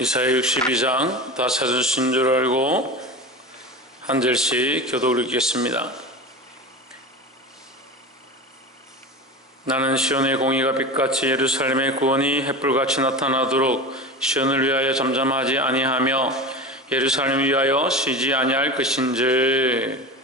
이사야 62장 다 찾으신 줄 알고 한 절씩 교독을 읽겠습니다. 나는 시온의 공의가 빛같이 예루살렘의 구원이 햇불같이 나타나도록 시온을 위하여 잠잠하지 아니하며 예루살렘을 위하여 쉬지 아니할 것인즉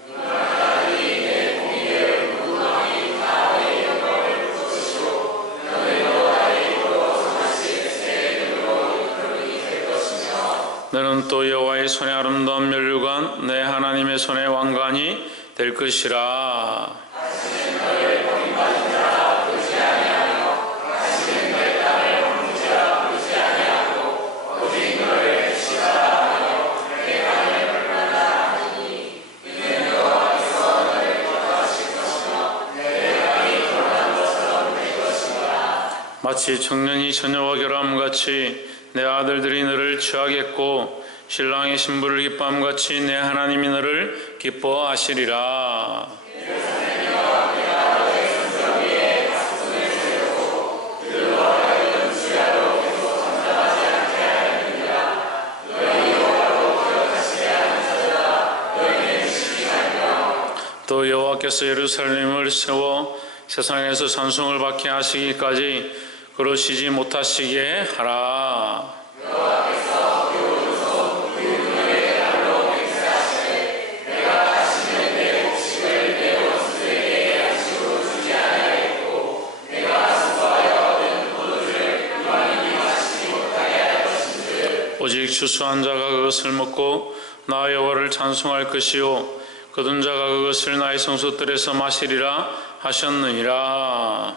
너는 또 여호와의 손에 아름다운 면류관 내 하나님의 손에 왕관이 될 것이라. 마치 청년이 처녀와 결함같이 내 아들들이 너를 취하겠고 신랑의 신부를 기뻐함같이 내 하나님이 너를 기뻐하시리라. 또 여호와께서 예루살렘을 세워 세상에서 찬송을 받게 하시기까지 그러시지 못하시게 하라. 오직 추수한 자가 그것을 먹고 나 여호와를 찬송할 것이요 거둔 자가 그것을 나의 성소들에서 마시리라 하셨느니라.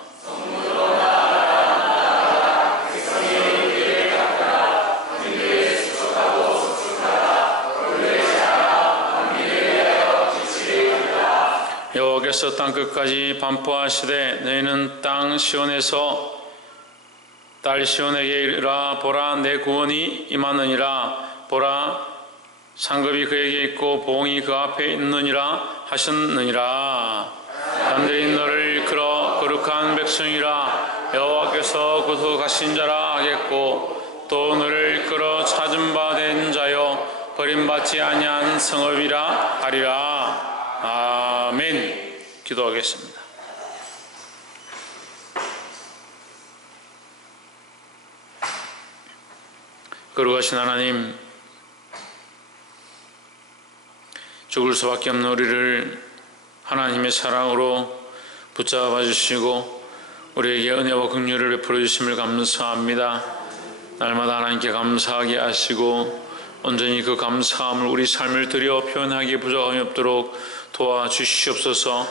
여호와께서 땅끝까지 반포하시되 너희는 땅 시온에서 딸 시온에게 이르라. 보라, 내 구원이 임하느니라. 보라, 상급이 그에게 있고 보응이 그 앞에 있느니라 하셨느니라. 남들이 너를 이끌어 거룩한 백성이라 여호와께서 구속하신 자라 하겠고 또 너를 이끌어 찾은 바 된 자여 버림받지 아니한 성읍이라 하리라. 아멘. 기도하겠습니다. 거룩하신 하나님, 죽을 수밖에 없는 우리를 하나님의 사랑으로 붙잡아 주시고 우리에게 은혜와 긍휼을 베풀어 주심을 감사합니다. 날마다 하나님께 감사하게 하시고 온전히 그 감사함을 우리 삶을 들여 표현하기에 부족함이 없도록 도와주시옵소서.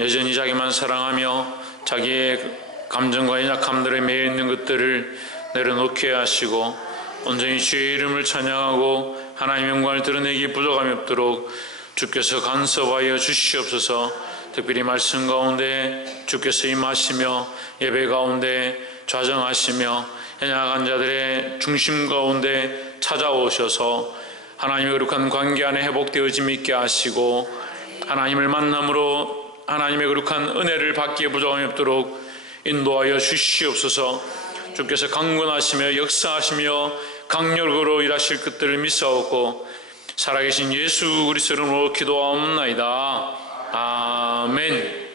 여전히 자기만 사랑하며 자기의 감정과 연약함들에 매여 있는 것들을 내려놓게 하시고 온전히 주의 이름을 찬양하고 하나님의 영광을 드러내기에 부족함이 없도록 주께서 간섭하여 주시옵소서. 특별히 말씀 가운데 주께서 임하시며 예배 가운데 좌정하시며 연약한 자들의 중심 가운데 찾아오셔서 하나님의 거룩한 관계 안에 회복되어짐 있게 하시고 하나님을 만남으로 하나님의 거룩한 은혜를 받기에 부족함이 없도록 인도하여 주시옵소서. 주께서 강권하시며 역사하시며 강력으로 일하실 것들을 믿사옵고 살아계신 예수 그리스도 이름으로 기도하옵나이다. 아멘.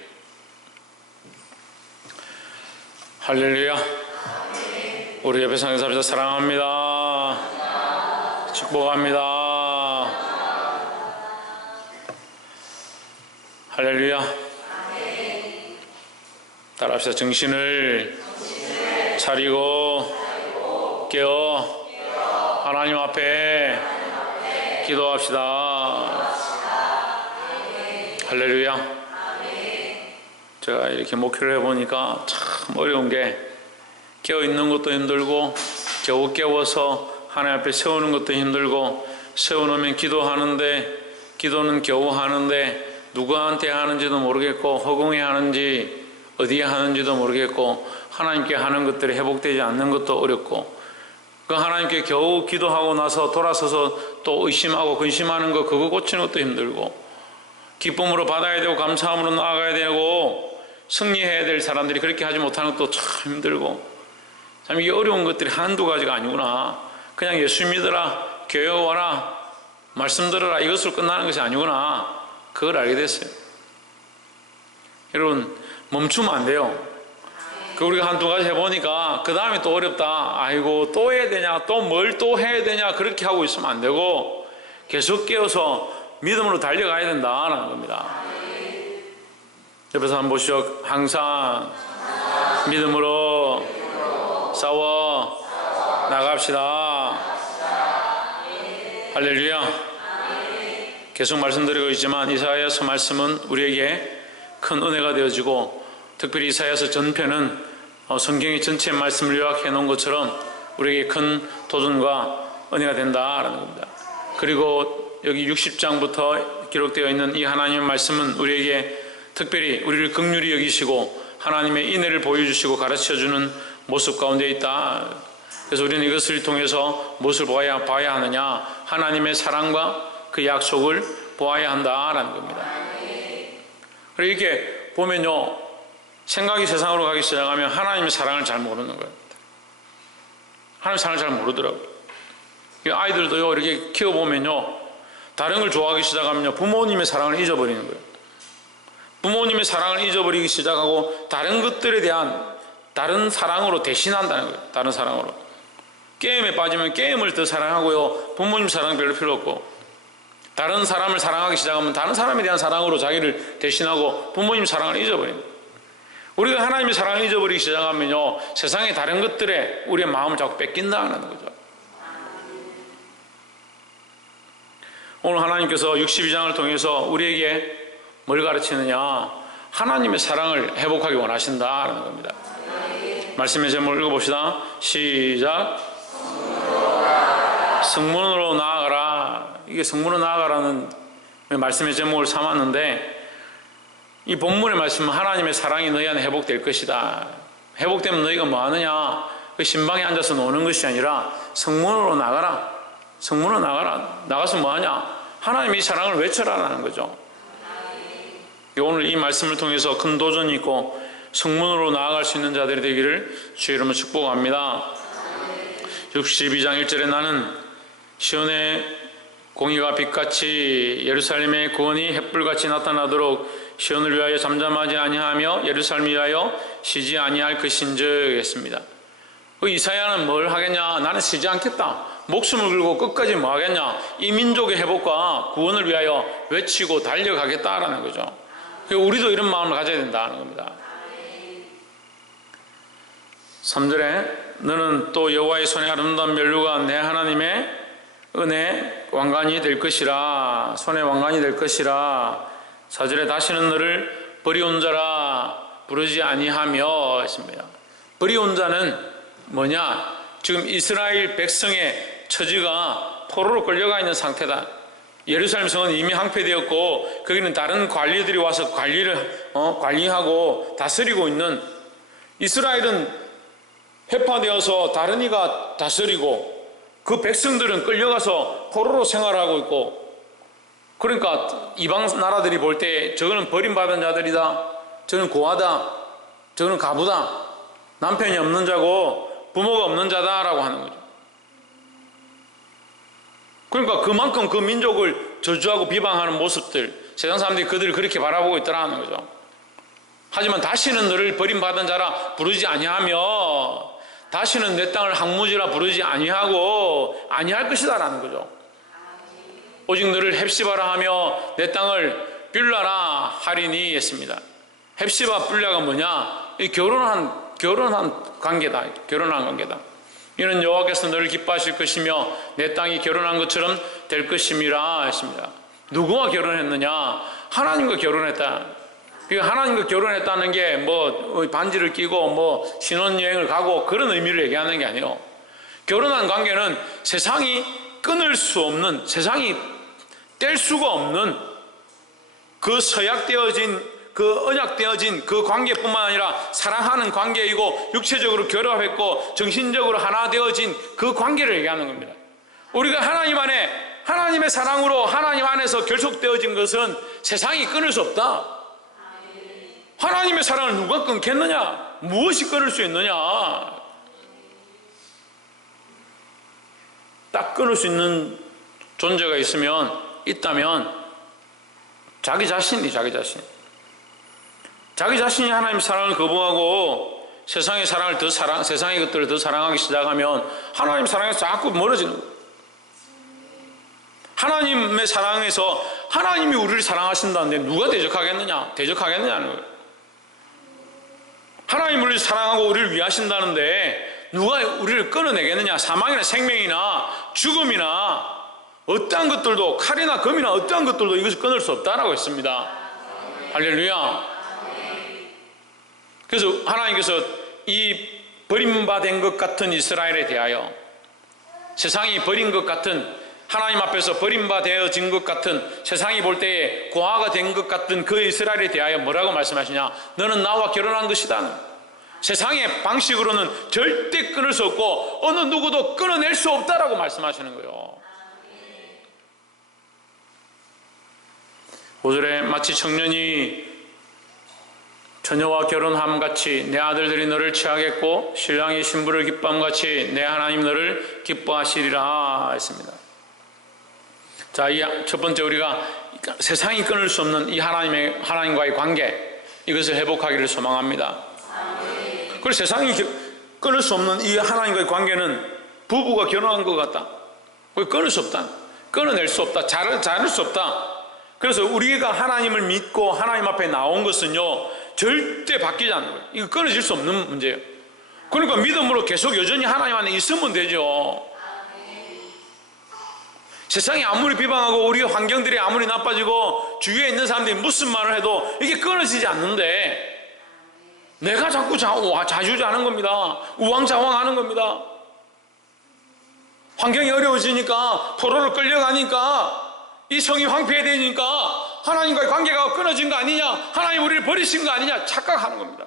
할렐루야. 우리 옆에 상대사합니다. 사랑합니다. 축복합니다. 할렐루야. 따라합시다. 정신을 차리고 깨어 하나님 앞에 기도합시다. 할렐루야. 제가 이렇게 목회를 해보니까 참 어려운 게 깨어있는 것도 힘들고 겨우 깨워서 하나님 앞에 세우는 것도 힘들고 세워놓으면 기도하는데 기도는 겨우 하는데 누구한테 하는지도 모르겠고 허공에 하는지 어디에 하는지도 모르겠고 하나님께 하는 것들이 회복되지 않는 것도 어렵고 그 하나님께 겨우 기도하고 나서 돌아서서 또 의심하고 근심하는 거 그거 고치는 것도 힘들고 기쁨으로 받아야 되고 감사함으로 나아가야 되고 승리해야 될 사람들이 그렇게 하지 못하는 것도 참 힘들고 참 이게 어려운 것들이 한두 가지가 아니구나. 그냥 예수 믿어라, 교회 와라, 말씀 들어라 이것으로 끝나는 것이 아니구나, 그걸 알게 됐어요. 여러분, 멈추면 안 돼요. 우리가 한두 가지 해보니까 그 다음에 또 어렵다, 아이고 또 해야 되냐, 또 뭘 또 해야 되냐, 그렇게 하고 있으면 안 되고 계속 깨어서 믿음으로 달려가야 된다는 겁니다. 옆에서 한번 보시죠. 항상 믿음으로 싸워 나갑시다. 할렐루야. 계속 말씀드리고 있지만 이사야서 말씀은 우리에게 큰 은혜가 되어지고, 특별히 이사야서 전편은 성경의 전체 말씀을 요약해 놓은 것처럼 우리에게 큰 도전과 은혜가 된다라는 겁니다. 그리고 여기 60장부터 기록되어 있는 이 하나님의 말씀은 우리에게 특별히 우리를 긍휼히 여기시고 하나님의 인애를 보여주시고 가르쳐주는 모습 가운데 있다. 그래서 우리는 이것을 통해서 무엇을 봐야 하느냐, 하나님의 사랑과 그 약속을 보아야 한다라는 겁니다. 그리고 이렇게 보면요, 생각이 세상으로 가기 시작하면 하나님의 사랑을 잘 모르는 거예요. 하나님의 사랑을 잘 모르더라고요. 아이들도요, 이렇게 키워보면요, 다른 걸 좋아하기 시작하면요, 부모님의 사랑을 잊어버리는 거예요. 부모님의 사랑을 잊어버리기 시작하고 다른 것들에 대한 다른 사랑으로 대신한다는 거예요. 다른 사랑으로. 게임에 빠지면 게임을 더 사랑하고요, 부모님 사랑 별로 필요 없고, 다른 사람을 사랑하기 시작하면 다른 사람에 대한 사랑으로 자기를 대신하고 부모님 사랑을 잊어버리는 거예요. 우리가 하나님의 사랑을 잊어버리기 시작하면요, 세상의 다른 것들에 우리의 마음을 자꾸 뺏긴다는 거죠. 오늘 하나님께서 62장을 통해서 우리에게 뭘 가르치느냐, 하나님의 사랑을 회복하기 원하신다는 겁니다. 말씀의 제목을 읽어봅시다. 시작. 성문으로 나아가라. 이게 성문으로 나아가라는 말씀의 제목을 삼았는데, 이 본문의 말씀은 하나님의 사랑이 너희 안에 회복될 것이다. 회복되면 너희가 뭐 하느냐, 그 신방에 앉아서 노는 것이 아니라 성문으로 나가라. 성문으로 나가라. 나가서 뭐 하냐, 하나님의 이 사랑을 외쳐라라는 거죠. 오늘 이 말씀을 통해서 큰 도전이 있고 성문으로 나아갈 수 있는 자들이 되기를 주의 이름으로 축복합니다. 62장 1절에 나는 시온의 공의가 빛같이 예루살렘의 구원이 햇불같이 나타나도록 시온을 위하여 잠잠하지 아니하며 예루살렘을 위하여 쉬지 아니할 것인즉 했습니다. 이사야는 뭘 하겠냐, 나는 쉬지 않겠다, 목숨을 걸고 끝까지 뭐 하겠냐, 이 민족의 회복과 구원을 위하여 외치고 달려가겠다라는 거죠. 우리도 이런 마음을 가져야 된다는 겁니다. 3절에 너는 또 여호와의 손에 아름다운 면류가 내 하나님의 은혜 왕관이 될 것이라, 손의 왕관이 될 것이라. 4절에 다시는 너를 버리온 자라 부르지 아니하며 했습니다. 버리온 자는 뭐냐, 지금 이스라엘 백성의 처지가 포로로 끌려가 있는 상태다. 예루살렘 성은 이미 항폐되었고 거기는 다른 관리들이 와서 관리하고 다스리고 있는, 이스라엘은 회파되어서 다른 이가 다스리고 그 백성들은 끌려가서 포로로 생활하고 있고, 그러니까 이방 나라들이 볼 때 저거는 버림받은 자들이다, 저는 고아다, 저는 가부다, 남편이 없는 자고 부모가 없는 자다라고 하는 거죠. 그러니까 그만큼 그 민족을 저주하고 비방하는 모습들, 세상 사람들이 그들을 그렇게 바라보고 있더라는 거죠. 하지만 다시는 너를 버림받은 자라 부르지 아니하며, 다시는 내 땅을 항무지라 부르지 아니할 것이다라는 거죠. 오직 너를 헵시바라 하며 내 땅을 뷸라라 하리니 했습니다. 헵시바 뷸라가 뭐냐, 이 결혼한 관계다. 결혼한 관계다. 이는 여호와께서 너를 기뻐하실 것이며 내 땅이 결혼한 것처럼 될 것임이라 했습니다. 누구와 결혼했느냐, 하나님과 결혼했다. 하나님과 결혼했다는 게 뭐 반지를 끼고 뭐 신혼여행을 가고 그런 의미를 얘기하는 게 아니에요. 결혼한 관계는 세상이 끊을 수 없는, 세상이 뗄 수가 없는 그 서약되어진, 그 언약되어진 그 관계뿐만 아니라 사랑하는 관계이고 육체적으로 결합했고 정신적으로 하나 되어진 그 관계를 얘기하는 겁니다. 우리가 하나님 안에, 하나님의 사랑으로 하나님 안에서 결속되어진 것은 세상이 끊을 수 없다. 하나님의 사랑을 누가 끊겠느냐? 무엇이 끊을 수 있느냐? 딱 끊을 수 있는 존재가 있다면 자기 자신이 하나님의 사랑을 거부하고 세상의 세상의 것들을 더 사랑하기 시작하면 하나님 사랑에서 자꾸 멀어지는 거예요. 하나님의 사랑에서 하나님이 우리를 사랑하신다는데 누가 대적하겠느냐는 거예요. 하나님 우리를 사랑하고 우리를 위하신다는데 누가 우리를 끊어내겠느냐. 사망이나 생명이나 죽음이나 어떠한 것들도, 칼이나 검이나 어떠한 것들도 이것을 끊을 수 없다라고 했습니다. 할렐루야. 그래서 하나님께서 이 버림받은 것 같은 이스라엘에 대하여, 세상이 버린 것 같은, 하나님 앞에서 버림받아진 것 같은, 세상이 볼 때에 고아가 된 것 같은 그 이스라엘에 대하여 뭐라고 말씀하시냐. 너는 나와 결혼한 것이다. 세상의 방식으로는 절대 끊을 수 없고 어느 누구도 끊어낼 수 없다라고 말씀하시는 거예요. 5절에 마치 청년이 처녀와 결혼함같이 내 아들들이 너를 취하겠고 신랑이 신부를 기뻐함같이 내 하나님 너를 기뻐하시리라 했습니다. 자, 이 첫 번째, 우리가 세상이 끊을 수 없는 이 하나님과의 관계, 이것을 회복하기를 소망합니다. 그리고 세상이 끊을 수 없는 이 하나님과의 관계는 부부가 결혼한 것 같다. 끊을 수 없다. 끊어낼 수 없다. 자를 수 없다. 그래서 우리가 하나님을 믿고 하나님 앞에 나온 것은요, 절대 바뀌지 않는 거예요. 이거 끊어질 수 없는 문제예요. 그러니까 믿음으로 계속 여전히 하나님 안에 있으면 되죠. 세상이 아무리 비방하고 우리 환경들이 아무리 나빠지고 주위에 있는 사람들이 무슨 말을 해도 이게 끊어지지 않는데, 내가 자꾸 자주자는 겁니다. 우왕좌왕하는 겁니다. 환경이 어려워지니까, 포로로 끌려가니까, 이 성이 황폐해지니까 하나님과의 관계가 끊어진 거 아니냐, 하나님 우리를 버리신 거 아니냐 착각하는 겁니다.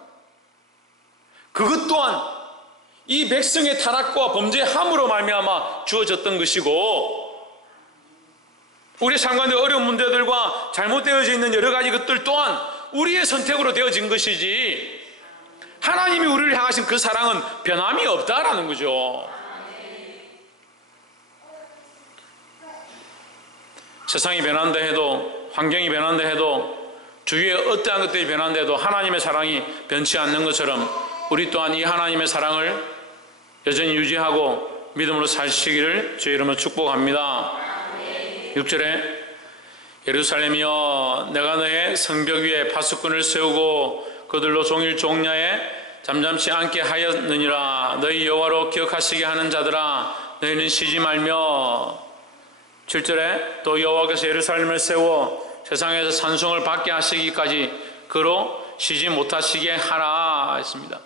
그것 또한 이 백성의 타락과 범죄함으로 말미암아 주어졌던 것이고, 우리의 삶 가운데 어려운 문제들과 잘못되어져 있는 여러 가지 것들 또한 우리의 선택으로 되어진 것이지, 하나님이 우리를 향하신 그 사랑은 변함이 없다라는 거죠. 세상이 변한다 해도, 환경이 변한다 해도, 주위에 어떠한 것들이 변한다 해도 하나님의 사랑이 변치 않는 것처럼 우리 또한 이 하나님의 사랑을 여전히 유지하고 믿음으로 사시기를 주의 이름으로 축복합니다. 6절에 예루살렘이여 내가 너의 성벽 위에 파수꾼을 세우고 그들로 종일 종야에 잠잠치 않게 하였느니라. 너희 여호와로 기억하시게 하는 자들아 너희는 쉬지 말며. 7절에 또 여호와께서 예루살렘을 세워 세상에서 찬송을 받게 하시기까지 그로 쉬지 못하시게 하라 했습니다.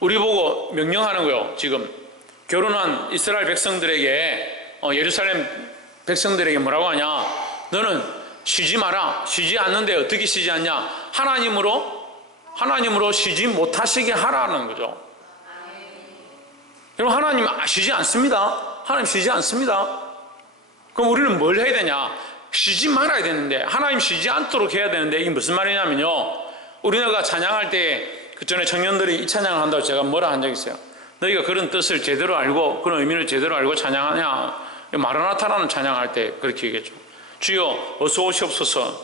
우리 보고 명령하는 거예요. 지금 결혼한 이스라엘 백성들에게, 예루살렘 백성들에게 뭐라고 하냐. 너는 쉬지 마라. 쉬지 않는데 어떻게 쉬지 않냐. 하나님으로 쉬지 못하시게 하라는 거죠. 여러분, 하나님 쉬지 않습니다. 하나님 쉬지 않습니다. 그럼 우리는 뭘 해야 되냐? 쉬지 말아야 되는데, 하나님 쉬지 않도록 해야 되는데, 이게 무슨 말이냐면요, 우리가 찬양할 때 그 전에 청년들이 이 찬양을 한다고 제가 뭐라 한 적 있어요. 너희가 그런 뜻을 제대로 알고 그런 의미를 제대로 알고 찬양하냐. 마라나타라는 찬양할 때 그렇게 얘기했죠. 주여 어서 오시옵소서.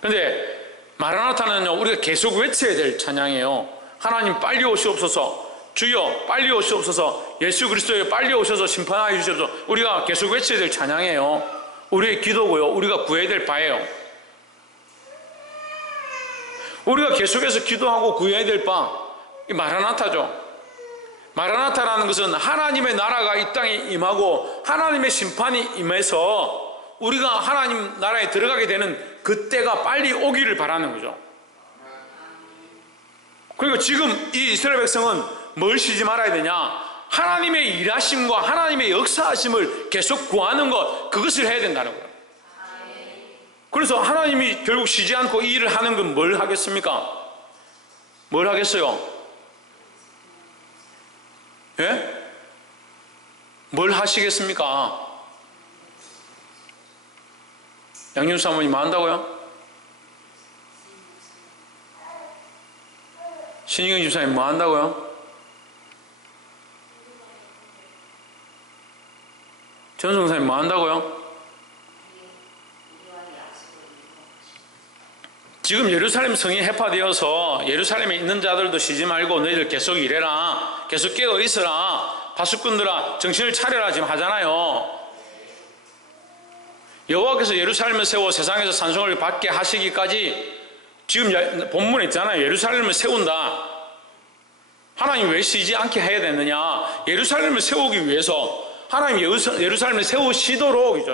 근데 마라나타는요, 우리가 계속 외쳐야 될 찬양이에요. 하나님 빨리 오시옵소서. 주여 빨리 오시옵소서. 예수 그리스도여 빨리 오셔서 심판하여 주시옵소서. 우리가 계속 외쳐야 될 찬양이에요. 우리의 기도고요, 우리가 구해야 될 바예요. 우리가 계속해서 기도하고 구해야 될 바, 이 마라나타죠. 마라나타라는 것은 하나님의 나라가 이 땅에 임하고 하나님의 심판이 임해서 우리가 하나님 나라에 들어가게 되는 그때가 빨리 오기를 바라는 거죠. 그러니까 지금 이 이스라엘 백성은 뭘 쉬지 말아야 되냐? 하나님의 일하심과 하나님의 역사하심을 계속 구하는 것, 그것을 해야 된다는 거예요. 그래서 하나님이 결국 쉬지 않고 이 일을 하는 건 뭘 하겠습니까? 뭘 하겠어요? 예? 뭘 하시겠습니까? 양윤 사모님 뭐 한다고요? 신희경 집사님 뭐 한다고요? 전성사님 뭐 한다고요? 지금 예루살렘 성이 해파되어서 예루살렘에 있는 자들도 쉬지 말고 너희들 계속 일해라, 계속 깨어 있어라, 파수꾼들아 정신을 차려라 지금 하잖아요. 여호와께서 예루살렘을 세워 세상에서 찬송을 받게 하시기까지 지금 본문에 있잖아요. 예루살렘을 세운다. 하나님 왜 쉬지 않게 해야 되느냐? 예루살렘을 세우기 위해서 하나님 예루살렘을 세우시도록,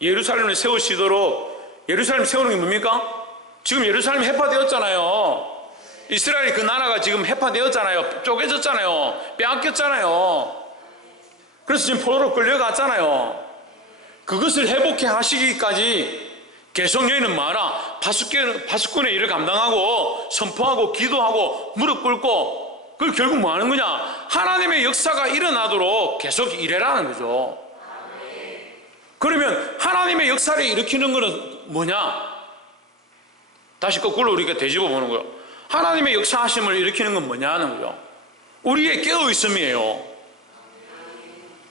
예루살렘을 세우시도록. 예루살렘 세우는 게 뭡니까? 지금 예루살렘 해파되었잖아요. 이스라엘 그 나라가 지금 해파되었잖아요. 쪼개졌잖아요. 빼앗겼잖아요. 그래서 지금 포로로 끌려갔잖아요. 그것을 회복해 하시기까지 계속 너희는 마라. 파수꾼의 일을 감당하고 선포하고 기도하고 무릎 꿇고, 그걸 결국 뭐 하는 거냐? 하나님의 역사가 일어나도록 계속 일해라는 거죠. 그러면 하나님의 역사를 일으키는 것은 뭐냐? 다시 거꾸로 우리가 되짚어 보는 거예요. 하나님의 역사하심을 일으키는 건 뭐냐는 거예요. 우리의 깨어있음이에요.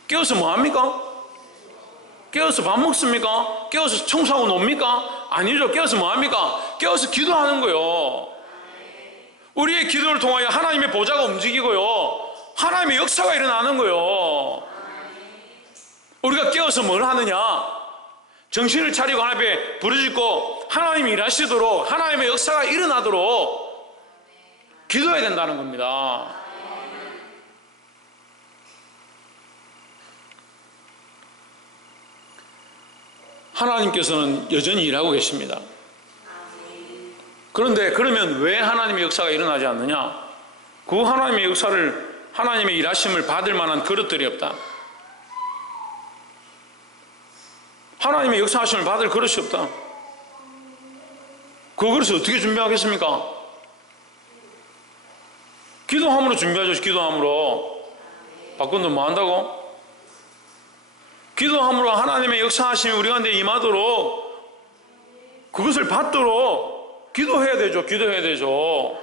깨어서 뭐합니까? 깨어서 밥 먹습니까? 깨어서 청소하고 놉니까? 아니죠. 깨어서 뭐합니까? 깨어서 기도하는 거예요. 우리의 기도를 통하여 하나님의 보좌가 움직이고요, 하나님의 역사가 일어나는 거예요. 우리가 깨어서 뭘 하느냐? 정신을 차리고 하나님 앞에 부르짖고 하나님이 일하시도록, 하나님의 역사가 일어나도록 기도해야 된다는 겁니다. 하나님께서는 여전히 일하고 계십니다. 그런데 그러면 왜 하나님의 역사가 일어나지 않느냐? 그 하나님의 역사를, 하나님의 일하심을 받을 만한 그릇들이 없다. 하나님의 역사하심을 받을 그릇이 없다. 그 그릇을 어떻게 준비하겠습니까? 기도함으로 준비하죠. 기도함으로. 바꾼들 뭐 한다고? 기도함으로 하나님의 역사하심이 우리 가운데 임하도록, 그것을 받도록 기도해야 되죠. 기도해야 되죠.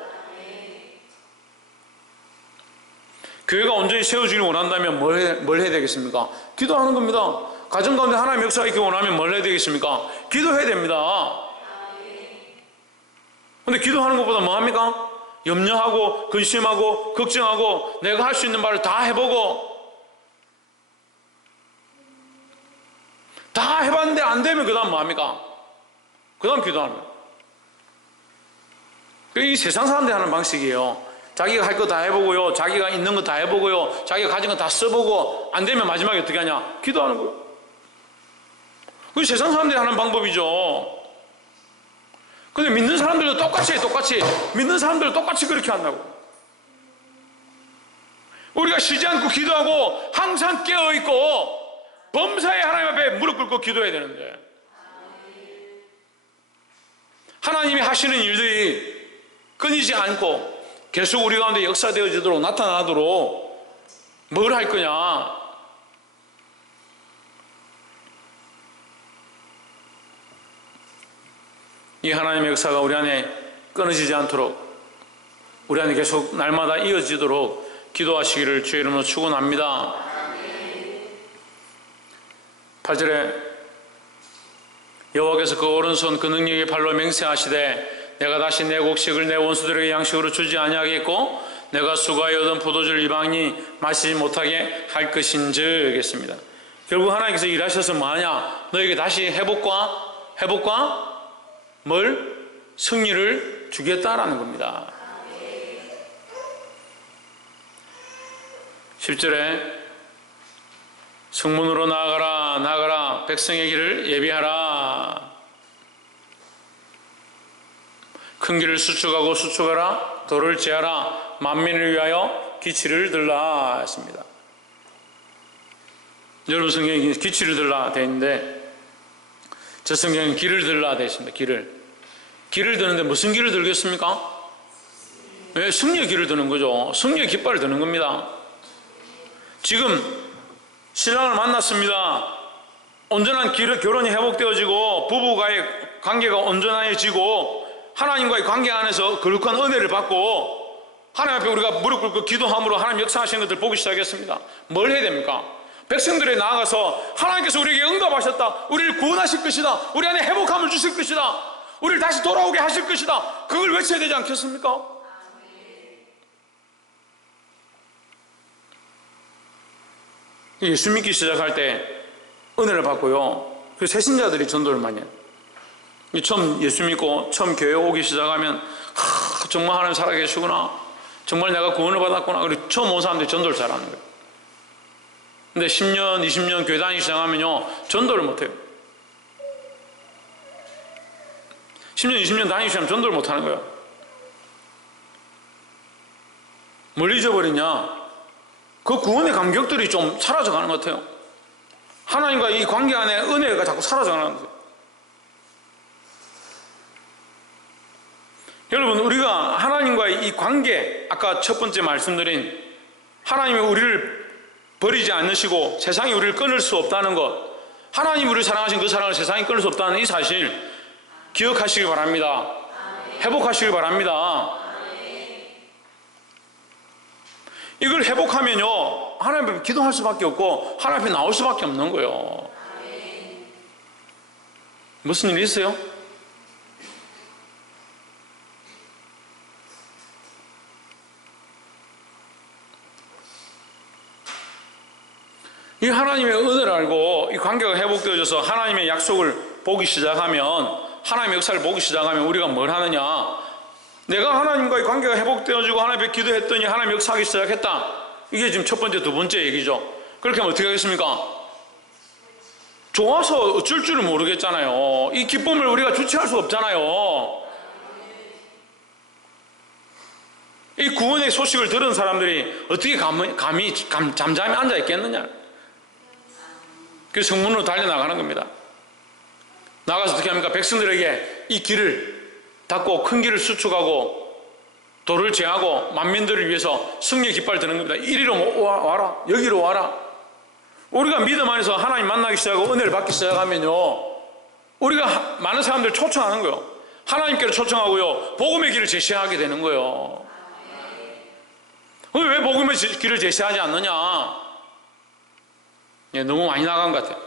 교회가 온전히 세워지길 원한다면 뭘 해야 되겠습니까? 기도하는 겁니다. 가정 가운데 하나님의 역사가 있기 원하면 뭘 해야 되겠습니까? 기도해야 됩니다. 근데 기도하는 것보다 뭐 합니까? 염려하고 근심하고 걱정하고 내가 할 수 있는 말을 다 해보고, 다 해봤는데 안 되면 그 다음 뭐 합니까? 그 다음 기도하는 거예요. 이 세상 사람들이 하는 방식이에요. 자기가 할 거 다 해보고요, 자기가 있는 거 다 해보고요, 자기가 가진 거 다 써보고 안 되면 마지막에 어떻게 하냐? 기도하는 거예요. 그게 세상 사람들이 하는 방법이죠. 근데 믿는 사람들도 똑같이 믿는 사람들도 똑같이 그렇게 한다고. 우리가 쉬지 않고 기도하고 항상 깨어있고 범사에 하나님 앞에 무릎 꿇고 기도해야 되는데, 하나님이 하시는 일들이 끊이지 않고 계속 우리 가운데 역사되어지도록, 나타나도록 뭘 할 거냐? 이 하나님의 역사가 우리 안에 끊어지지 않도록, 우리 안에 계속 날마다 이어지도록 기도하시기를 주의 이름으로 축원합니다. 8절에 여호와께서 그 오른손 그 능력의 발로 맹세하시되 내가 다시 내 곡식을 내 원수들에게 양식으로 주지 아니하겠고 내가 수고하여 얻은 포도주를 이방인이 마시지 못하게 할 것인즉 했습니다. 결국 하나님께서 일하셔서 뭐하냐? 너에게 다시 회복과 뭘? 승리를 주겠다라는 겁니다. 10절에 성문으로 나아가라 백성의 길을 예비하라. 큰 길을 수축하라 도를 제하라 만민을 위하여 기치를 들라 했습니다. 여러분 성경에 기치를 들라 되어 있는데 저 성경은 길을 들라 되어 있습니다. 길을 드는데 무슨 길을 들겠습니까? 왜? 승리의 길을 드는 거죠. 승리의 깃발을 드는 겁니다. 지금 신랑을 만났습니다. 온전한 결혼이 회복되어지고 부부가의 관계가 온전해지고 하나님과의 관계 안에서 거룩한 은혜를 받고 하나님 앞에 우리가 무릎 꿇고 기도함으로 하나님 역사하시는 것들 보기 시작했습니다. 뭘 해야 됩니까? 백성들에 나아가서 하나님께서 우리에게 응답하셨다, 우리를 구원하실 것이다, 우리 안에 회복함을 주실 것이다, 우리를 다시 돌아오게 하실 것이다, 그걸 외쳐야 되지 않겠습니까? 예수 믿기 시작할 때 은혜를 받고요, 그 새신자들이 전도를 많이 해요. 처음 예수 믿고 처음 교회 오기 시작하면 정말 하나님 살아계시구나, 정말 내가 구원을 받았구나, 그리고 처음 온 사람들이 전도를 잘하는 거예요. 근데 10년, 20년 교회 다니기 시작하면요, 전도를 못해요. 10년, 20년 다니기 시작하면 전도를 못하는 거예요. 뭘 잊어버리냐? 그 구원의 감격들이 좀 사라져가는 것 같아요. 하나님과 이 관계 안에 은혜가 자꾸 사라져가는 것 같아요. 여러분, 우리가 하나님과의 이 관계, 아까 첫 번째 말씀드린 하나님이 우리를 버리지 않으시고 세상이 우리를 끊을 수 없다는 것, 하나님이 우리를 사랑하신 그 사랑을 세상이 끊을 수 없다는 이 사실 기억하시길 바랍니다. 회복하시길 바랍니다. 이걸 회복하면요, 하나님 앞에 기도할 수밖에 없고 하나님 앞에 나올 수밖에 없는 거예요. 무슨 일 있어요? 이 하나님의 은혜를 알고 이 관계가 회복되어져서 하나님의 약속을 보기 시작하면, 하나님의 역사를 보기 시작하면 우리가 뭘 하느냐? 내가 하나님과의 관계가 회복되어지고 하나님 앞에 기도했더니 하나님 역사하기 시작했다. 이게 지금 첫 번째, 두 번째 얘기죠. 그렇게 하면 어떻게 하겠습니까? 좋아서 어쩔 줄을 모르겠잖아요. 이 기쁨을 우리가 주체할 수 없잖아요. 이 구원의 소식을 들은 사람들이 어떻게 감히 잠잠히 앉아 있겠느냐? 그래서 성문으로 달려나가는 겁니다. 나가서 어떻게 합니까? 백성들에게 이 길을 닫고 큰 길을 수축하고 돌을 제하고 만민들을 위해서 승리의 깃발을 드는 겁니다. 이리로 와라, 여기로 와라. 우리가 믿음 안에서 하나님 만나기 시작하고 은혜를 받기 시작하면요, 우리가 많은 사람들을 초청하는 거예요. 하나님께로 초청하고요, 복음의 길을 제시하게 되는 거예요. 왜 복음의 길을 제시하지 않느냐? 예, 너무 많이 나간 것 같아요.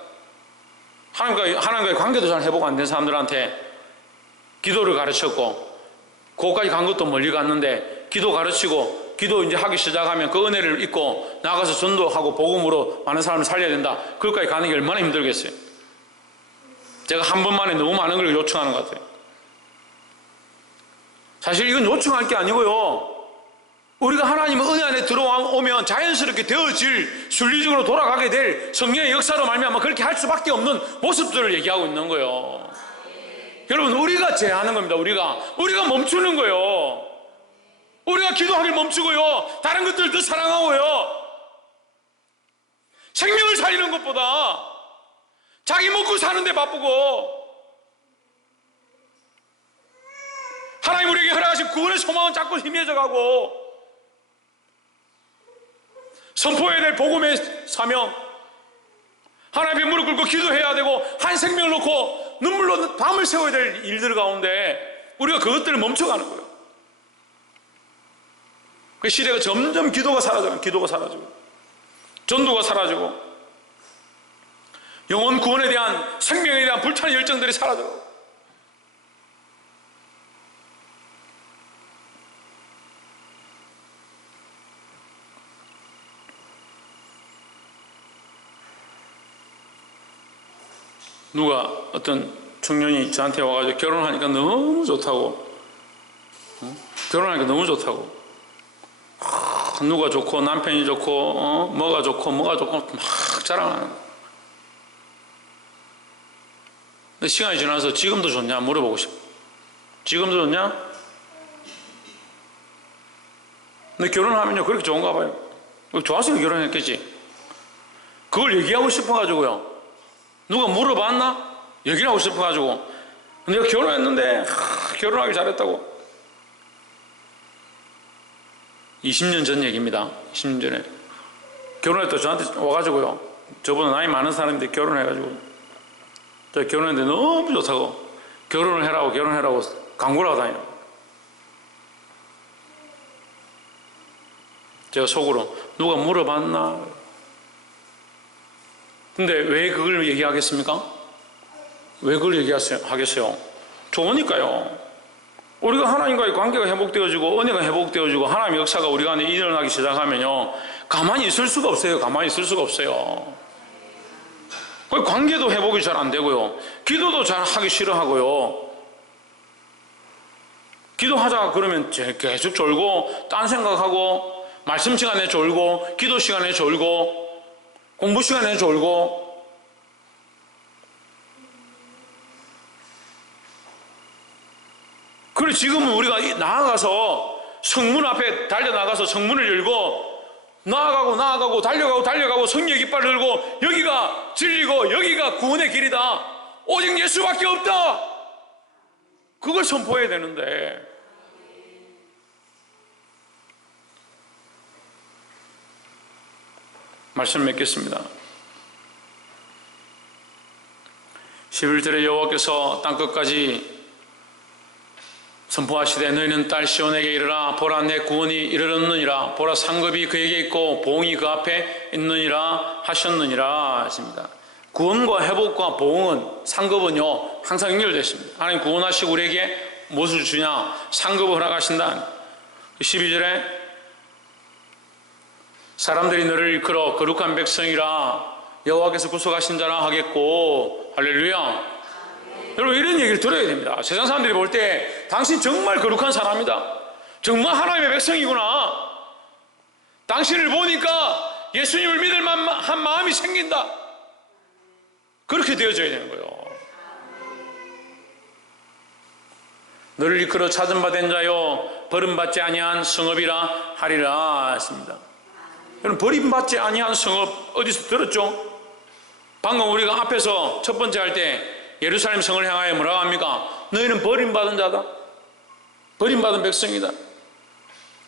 하나님과의 관계도 잘 회복 안 된 사람들한테 기도를 가르쳤고, 그거까지 간 것도 멀리 갔는데, 기도 가르치고, 기도 이제 하기 시작하면 그 은혜를 잊고, 나가서 전도하고, 복음으로 많은 사람을 살려야 된다. 그것까지 가는 게 얼마나 힘들겠어요. 제가 한 번만에 너무 많은 걸 요청하는 것 같아요. 사실 이건 요청할 게 아니고요, 우리가 하나님의 은혜 안에 들어오면 자연스럽게 되어질, 순리적으로 돌아가게 될 성령의 역사로 말미암아 그렇게 할 수밖에 없는 모습들을 얘기하고 있는 거예요. 여러분, 우리가 제하는 겁니다. 우리가 멈추는 거예요. 우리가 기도하길 멈추고요, 다른 것들을 더 사랑하고요, 생명을 살리는 것보다 자기 먹고 사는데 바쁘고, 하나님 우리에게 허락하신 구원의 소망은 자꾸 희미해져 가고, 선포해야 될 복음의 사명, 하나님 앞에 무릎 꿇고 기도해야 되고 한 생명을 놓고 눈물로 밤을 새워야 될 일들 가운데 우리가 그것들을 멈춰가는 거예요. 그 시대가 점점 기도가 사라지고 전도가 사라지고 영혼 구원에 대한, 생명에 대한 불타는 열정들이 사라져가고, 누가 어떤 청년이 저한테 와가지고 결혼하니까 너무 좋다고, 결혼하니까 너무 좋다고, 누가 좋고 남편이 좋고 뭐가 좋고 막 자랑하는 거예요. 근데 시간이 지나서 지금도 좋냐 물어보고 싶어. 지금도 좋냐? 근데 결혼하면요 그렇게 좋은가 봐요. 좋았으니까 결혼했겠지. 그걸 얘기하고 싶어가지고요, 누가 물어봤나? 얘기를 하고 싶어가지고, 내가 결혼했는데 결혼하기 잘했다고. 20년 전 얘기입니다. 20년 전에 결혼했다 저한테 와가지고요, 저보다 나이 많은 사람인데 결혼해가지고, 저 결혼했는데 너무 좋다고, 결혼을 해라고 광고를 하고 다녀요. 제가 속으로 누가 물어봤나? 근데 왜 그걸 얘기하겠습니까? 왜 그걸 얘기하겠어요? 좋으니까요. 우리가 하나님과의 관계가 회복되어지고 은혜가 회복되어지고 하나님의 역사가 우리 안에 일어나기 시작하면요, 가만히 있을 수가 없어요. 가만히 있을 수가 없어요. 관계도 회복이 잘 안 되고요, 기도도 잘 하기 싫어하고요. 기도하자 그러면 계속 졸고, 딴 생각하고, 말씀 시간에 졸고, 기도 시간에 졸고, 공부 시간에 졸고. 그래, 지금은 우리가 나아가서 성문 앞에 달려나가서 성문을 열고 나아가고 달려가고 성령의 깃발을 들고, 여기가 진리고 여기가 구원의 길이다, 오직 예수밖에 없다, 그걸 선포해야 되는데, 말씀 맺겠습니다. 11절에 여호와께서 땅끝까지 선포하시되 너희는 딸 시온에게 이르라. 보라, 내 구원이 이르렀느니라. 보라, 상급이 그에게 있고 보응이 그 앞에 있느니라 하셨느니라 하십니다. 구원과 회복과 보응은, 상급은요 항상 연결되어 있습니다. 하나님 구원하시고 우리에게 무엇을 주냐? 상급을 허락하신다. 12절에 사람들이 너를 일컬어 거룩한 백성이라 여호와께서 구속하신 자라 하겠고. 할렐루야. 여러분, 이런 얘기를 들어야 됩니다. 세상 사람들이 볼 때 당신 정말 거룩한 사람이다, 정말 하나님의 백성이구나, 당신을 보니까 예수님을 믿을 만한 마음이 생긴다, 그렇게 되어져야 되는 거예요. 너를 이끌어 찾은 바 된 자요 버림받지 아니한 성읍이라 하리라 했습니다. 여러분, 버림받지 아니한 성읍 어디서 들었죠? 방금 우리가 앞에서 첫 번째 할 때 예루살렘 성을 향하여 뭐라고 합니까? 너희는 버림받은 자다, 버림받은 백성이다.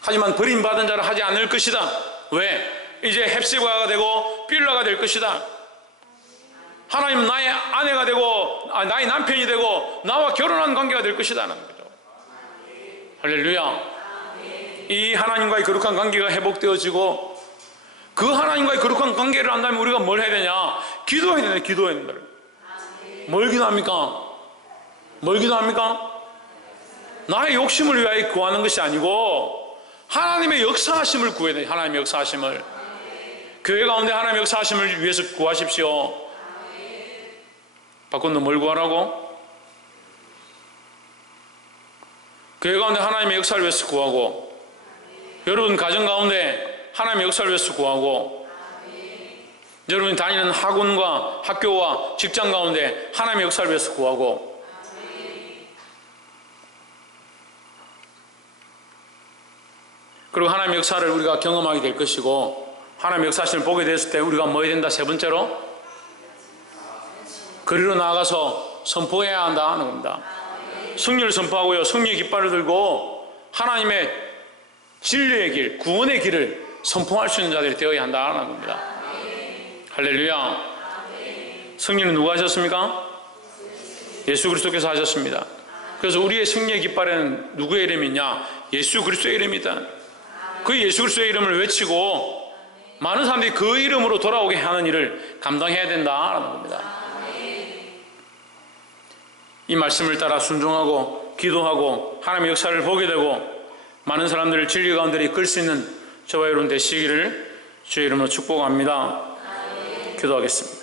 하지만 버림받은 자를 하지 않을 것이다. 왜? 이제 헵시바가 되고 빌라가 될 것이다. 하나님은 나의 아내가 되고 나의 남편이 되고 나와 결혼한 관계가 될 것이다 하는 거죠. 할렐루야. 이 하나님과의 거룩한 관계가 회복되어지고, 그 하나님과의 거룩한 관계를 한다면 우리가 뭘 해야 되냐? 기도해야 되냐? 기도해야 된다. 뭘 기도합니까? 뭘 기도합니까? 나의 욕심을 위하여 구하는 것이 아니고 하나님의 역사하심을 구해야 돼요. 하나님의 역사하심을. 교회 가운데 하나님의 역사하심을 위해서 구하십시오. 바꾼 너 뭘 구하라고? 교회 가운데 하나님의 역사를 위해서 구하고, 여러분 가정 가운데 하나님의 역사를 위해서 구하고, 여러분이 다니는 학원과 학교와 직장 가운데 하나님의 역사를 위해서 구하고, 그리고 하나님의 역사를 우리가 경험하게 될 것이고, 하나님의 역사심을 보게 됐을 때 우리가 뭐 해야 된다? 세 번째로 거리로 나가서 선포해야 한다 하는 겁니다. 승리를 선포하고요, 승리의 깃발을 들고 하나님의 진리의 길, 구원의 길을 선포할 수 있는 자들이 되어야 한다 하는 겁니다. 할렐루야. 승리는 누가 하셨습니까? 예수 그리스도께서 하셨습니다. 그래서 우리의 승리의 깃발에는 누구의 이름이 있냐? 예수 그리스도의 이름이다. 그 예수 그리스도의 이름을 외치고 많은 사람들이 그 이름으로 돌아오게 하는 일을 감당해야 된다라는 겁니다. 이 말씀을 따라 순종하고 기도하고 하나님의 역사를 보게 되고 많은 사람들을 진리 가운데 이끌 수 있는 저와 여러분 되시기를 주의 이름으로 축복합니다. 기도하겠습니다.